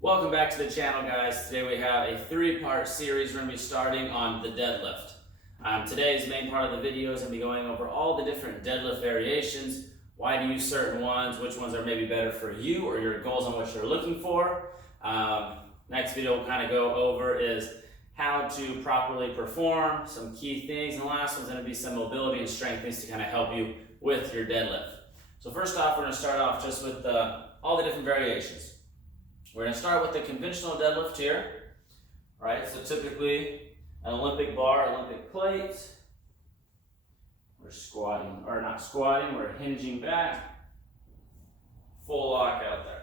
Welcome back to the channel, guys. Today we have a three-part series. We're going to be starting on the deadlift. Today's main part of the video is going to be going over all the different deadlift variations, why to use certain ones, which ones are maybe better for you or your goals on what you're looking for. Next video we'll kind of go over is how to properly perform, some key things, and the last one's going to be some mobility and strength things to kind of help you with your deadlift. So first off, we're going to start off just with all the different variations. We're going to start with the conventional deadlift here. All right, so typically an Olympic bar, Olympic plate. We're squatting, or not squatting, we're hinging back. Full lock out there.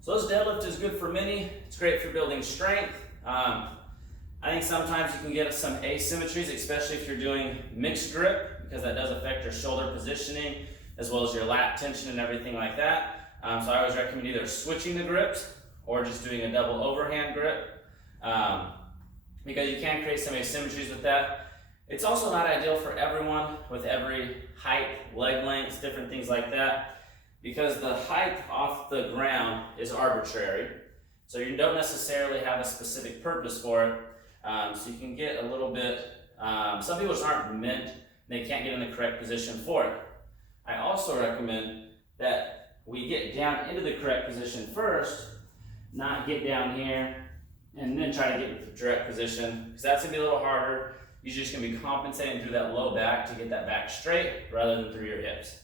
So this deadlift is good for many. It's great for building strength. I think sometimes you can get some asymmetries, especially if you're doing mixed grip, because that does affect your shoulder positioning as well as your lat tension and everything like that. So I always recommend either switching the grips or just doing a double overhand grip, because you can create some asymmetries with that. It's also not ideal for everyone with every height, leg lengths, different things like that, because the height off the ground is arbitrary. So you don't necessarily have a specific purpose for it. So you can get a little bit, some people just aren't meant, they can't get in the correct position for it. I also recommend that we get down into the correct position first, not get down here and then try to get into the direct position, because that's gonna be a little harder. You're just gonna be compensating through that low back to get that back straight rather than through your hips.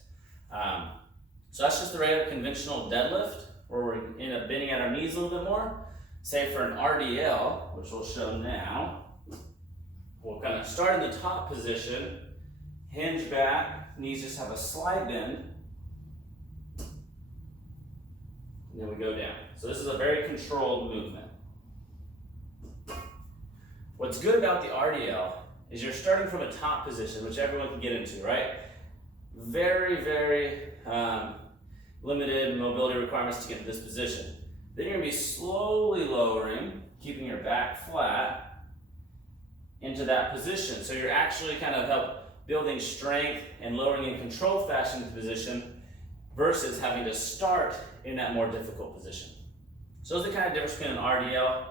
So that's just the regular conventional deadlift, where we end up bending at our knees a little bit more. Say for an RDL, which we'll show now, we'll kind of start in the top position, hinge back, knees just have a slide bend, and then we go down. So this is a very controlled movement. What's good about the RDL is you're starting from a top position, which everyone can get into, right? Very, very limited mobility requirements to get to this position. Then you're going to be slowly lowering, keeping your back flat into that position. So you're actually kind of building strength and lowering in controlled fashion into the position versus having to start in that more difficult position. So those are the kind of difference between an RDL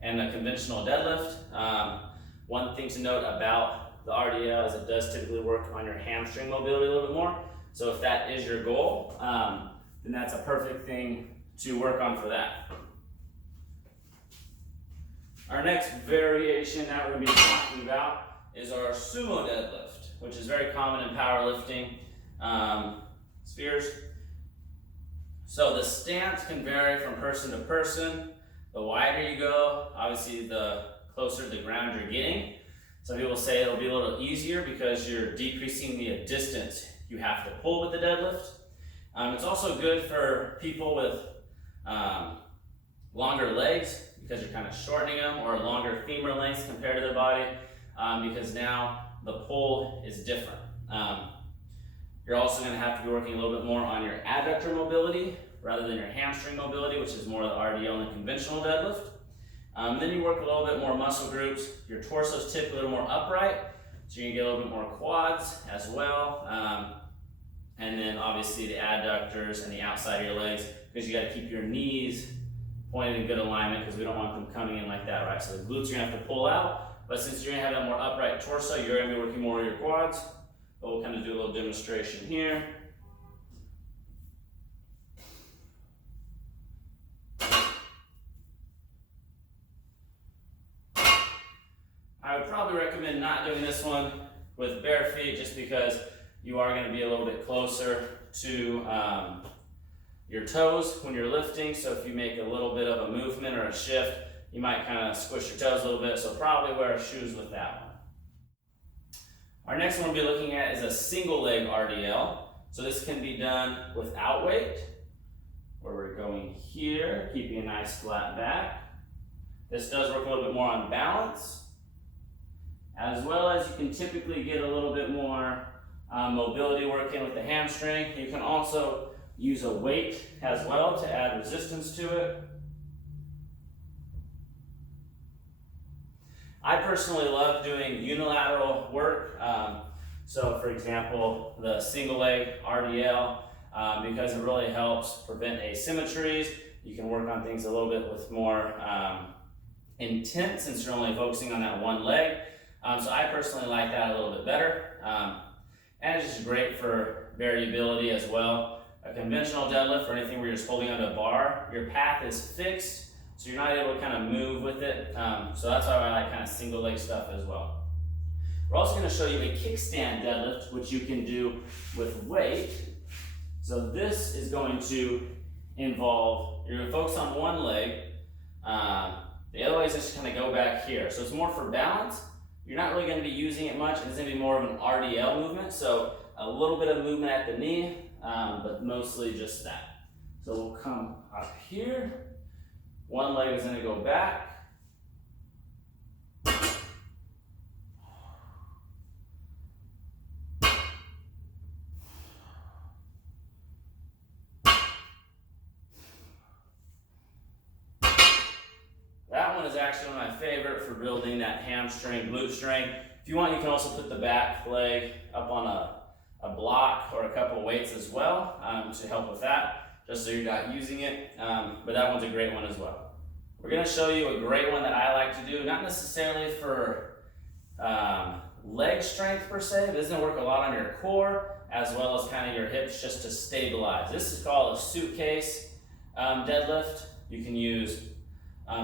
and a conventional deadlift. One thing to note about the RDL is it does typically work on your hamstring mobility a little bit more. So if that is your goal, then that's a perfect thing to work on for that. Our next variation that we're going to be talking about is our sumo deadlift, which is very common in powerlifting spheres. So the stance can vary from person to person. The wider you go, obviously the closer to the ground you're getting. Some people say it'll be a little easier because you're decreasing the distance you have to pull with the deadlift. It's also good for people with longer legs, because you're kind of shortening them, or longer femur lengths compared to their body, because now the pull is different. You're also going to have to be working a little bit more on your adductor mobility rather than your hamstring mobility, which is more the RDL and conventional deadlift. Then you work a little bit more muscle groups. Your torso is typically a little more upright, so you're going to get a little bit more quads as well. And then obviously the adductors and the outside of your legs, because you got to keep your knees pointed in good alignment, because we don't want them coming in like that, right? So the glutes you're going to have to pull out, but since you're going to have that more upright torso, you're going to be working more of your quads. But we'll kind of do a little demonstration here. I would probably recommend not doing this one with bare feet, just because you are going to be a little bit closer to your toes when you're lifting. So if you make a little bit of a movement or a shift, you might kind of squish your toes a little bit. So probably wear shoes with that one. Our next one we'll be looking at is a single leg RDL. So this can be done without weight, where we're going here, keeping a nice flat back. This does work a little bit more on balance, as well as you can typically get a little bit more mobility working with the hamstring. You can also use a weight as well to add resistance to it. I personally love doing unilateral work So for example, the single leg RDL, because it really helps prevent asymmetries. You can work on things a little bit with more intent since you're only focusing on that one leg. So I personally like that a little bit better. And it's just great for variability as well. A conventional deadlift or anything where you're just holding onto a bar, your path is fixed, so you're not able to kind of move with it. So that's why I like kind of single leg stuff as well. We're also going to show you a kickstand deadlift, which you can do with weight. So this is going to involve, you're going to focus on one leg. The other leg is just kind of go back here. So it's more for balance. You're not really going to be using it much. It's going to be more of an RDL movement. So a little bit of movement at the knee, but mostly just that. So we'll come up here. One leg is going to go back. That one is actually one of my favorite for building that hamstring, glute strength. If you want, you can also put the back leg up on a block or a couple of weights as well to help with that, just so you're not using it. But that one's a great one as well. We're going to show you a great one that I like to do, not necessarily for leg strength per se, but it's going to work a lot on your core as well as kind of your hips just to stabilize. This is called a suitcase deadlift. You can use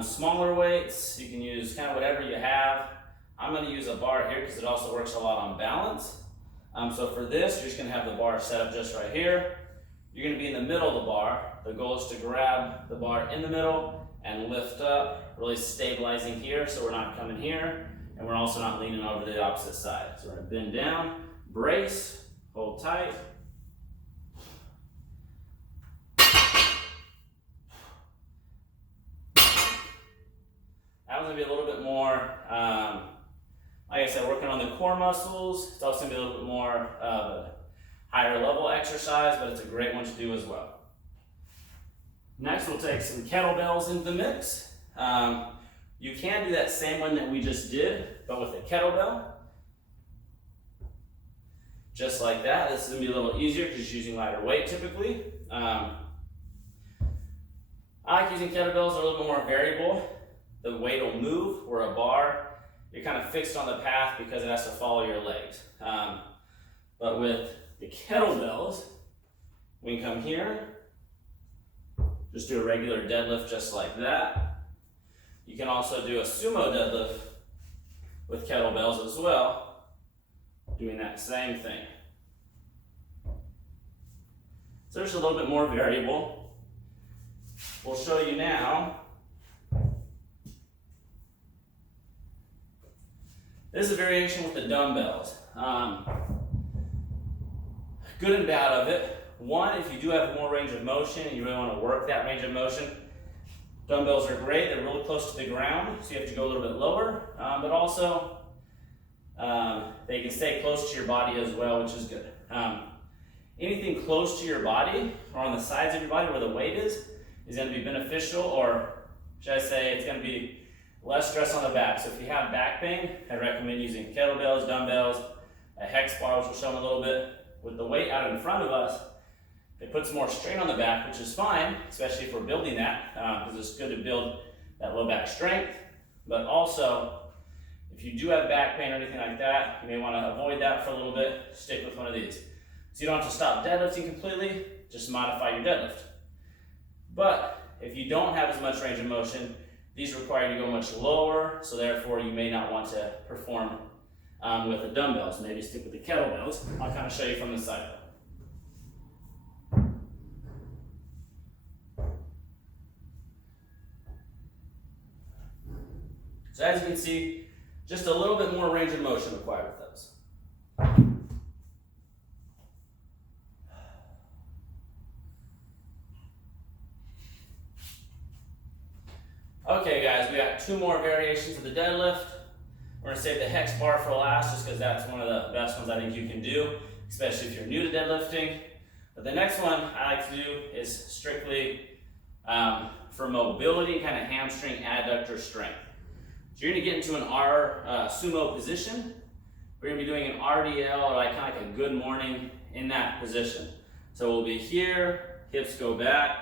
smaller weights, you can use kind of whatever you have. I'm going to use a bar here because it also works a lot on balance. So for this, you're just going to have the bar set up just right here. You're going to be in the middle of the bar. The goal is to grab the bar in the middle and lift up, really stabilizing here so we're not coming here and we're also not leaning over to the opposite side. So we're going to bend down, brace, hold tight. That one's going to be a little bit more, like I said, working on the core muscles. It's also going to be a little bit more of a higher level exercise, but it's a great one to do as well. Next, we'll take some kettlebells into the mix. You can do that same one that we just did, but with a kettlebell. Just like that. This is going to be a little easier because you're using lighter weight typically. I like using kettlebells. They're a little bit more variable. The weight will move, where a bar, you're kind of fixed on the path because it has to follow your legs. But with the kettlebells, we can come here, just do a regular deadlift just like that. You can also do a sumo deadlift with kettlebells as well, doing that same thing. So there's a little bit more variable. We'll show you now. This is a variation with the dumbbells. Good and bad of it. One, if you do have more range of motion and you really want to work that range of motion, dumbbells are great. They're really close to the ground, so you have to go a little bit lower. But also, they can stay close to your body as well, which is good. Anything close to your body or on the sides of your body where the weight is going to be beneficial, or should I say it's going to be less stress on the back. So if you have back pain, I recommend using kettlebells, dumbbells, a hex bar, which we'll show in a little bit. With the weight out in front of us, it puts more strain on the back, which is fine, especially if we're building that, because it's good to build that low back strength. But also, if you do have back pain or anything like that, you may want to avoid that for a little bit. Stick with one of these. So you don't have to stop deadlifting completely, just modify your deadlift. But if you don't have as much range of motion, these require you to go much lower, so therefore you may not want to perform with the dumbbells. Maybe stick with the kettlebells. I'll kind of show you from the side. So as you can see, just a little bit more range of motion required with those. Okay guys, we got two more variations of the deadlift. We're gonna save the hex bar for last just because that's one of the best ones I think you can do, especially if you're new to deadlifting. But the next one I like to do is strictly for mobility, kind of hamstring adductor strength. So you're gonna get into an R sumo position. we're gonna be doing an RDL, or like kind of like a good morning in that position. So we'll be here, hips go back.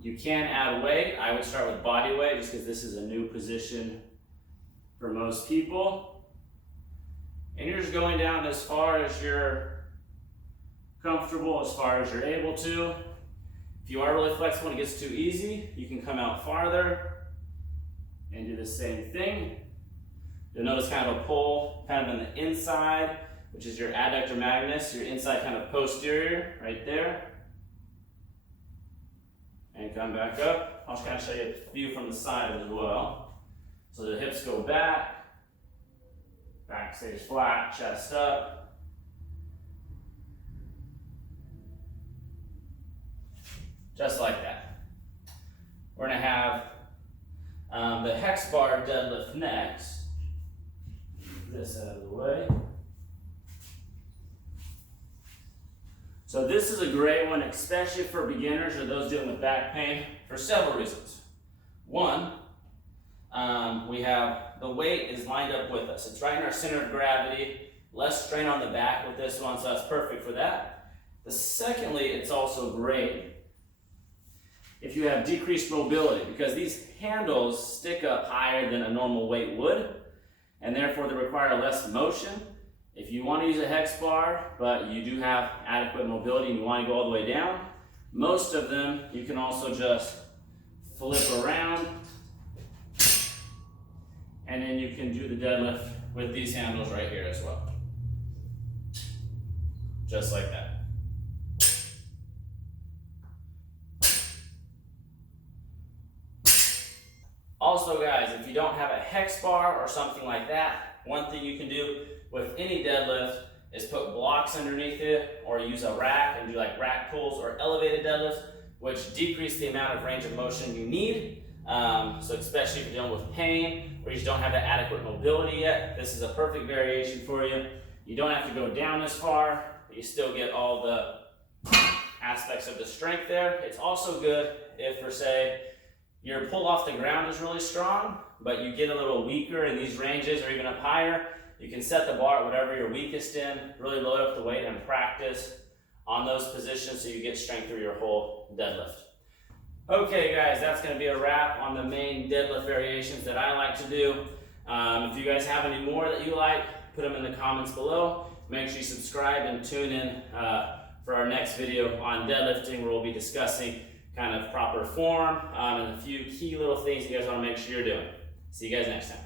You can add weight. I would start with body weight just because this is a new position for most people. And you're just going down as far as you're comfortable, as far as you're able to. If you are really flexible and it gets too easy, you can come out farther and do the same thing. You'll notice kind of a pull kind of on the inside, which is your adductor magnus, your inside kind of posterior right there. And come back up. I'll just kind of show you a view from the side as well. So the hips go back, back stays flat, chest up. Just like that. We're gonna have the hex bar deadlift next. This out of the way. So this is a great one, especially for beginners or those dealing with back pain, for several reasons. One, we have the weight is lined up with us. It's right in our center of gravity, less strain on the back with this one, so that's perfect for that. Secondly, it's also great if you have decreased mobility, because these handles stick up higher than a normal weight would, and therefore they require less motion. If you want to use a hex bar, but you do have adequate mobility and you want to go all the way down, most of them you can also just flip around, and then you can do the deadlift with these handles right here as well. Just like that. Also guys, if you don't have a hex bar or something like that, one thing you can do with any deadlift is put blocks underneath it, or use a rack and do like rack pulls or elevated deadlifts, which decrease the amount of range of motion you need. So especially if you're dealing with pain or you just don't have that adequate mobility yet, this is a perfect variation for you. You don't have to go down as far, but you still get all the aspects of the strength there. It's also good if, for say, your pull off the ground is really strong, but you get a little weaker in these ranges or even up higher. You can set the bar at whatever you're weakest in, really load up the weight and practice on those positions so you get strength through your whole deadlift. Okay guys, that's gonna be a wrap on the main deadlift variations that I like to do. If you guys have any more that you like, put them in the comments below. Make sure you subscribe and tune in for our next video on deadlifting, where we'll be discussing kind of proper form and a few key little things you guys want to make sure you're doing. See you guys next time.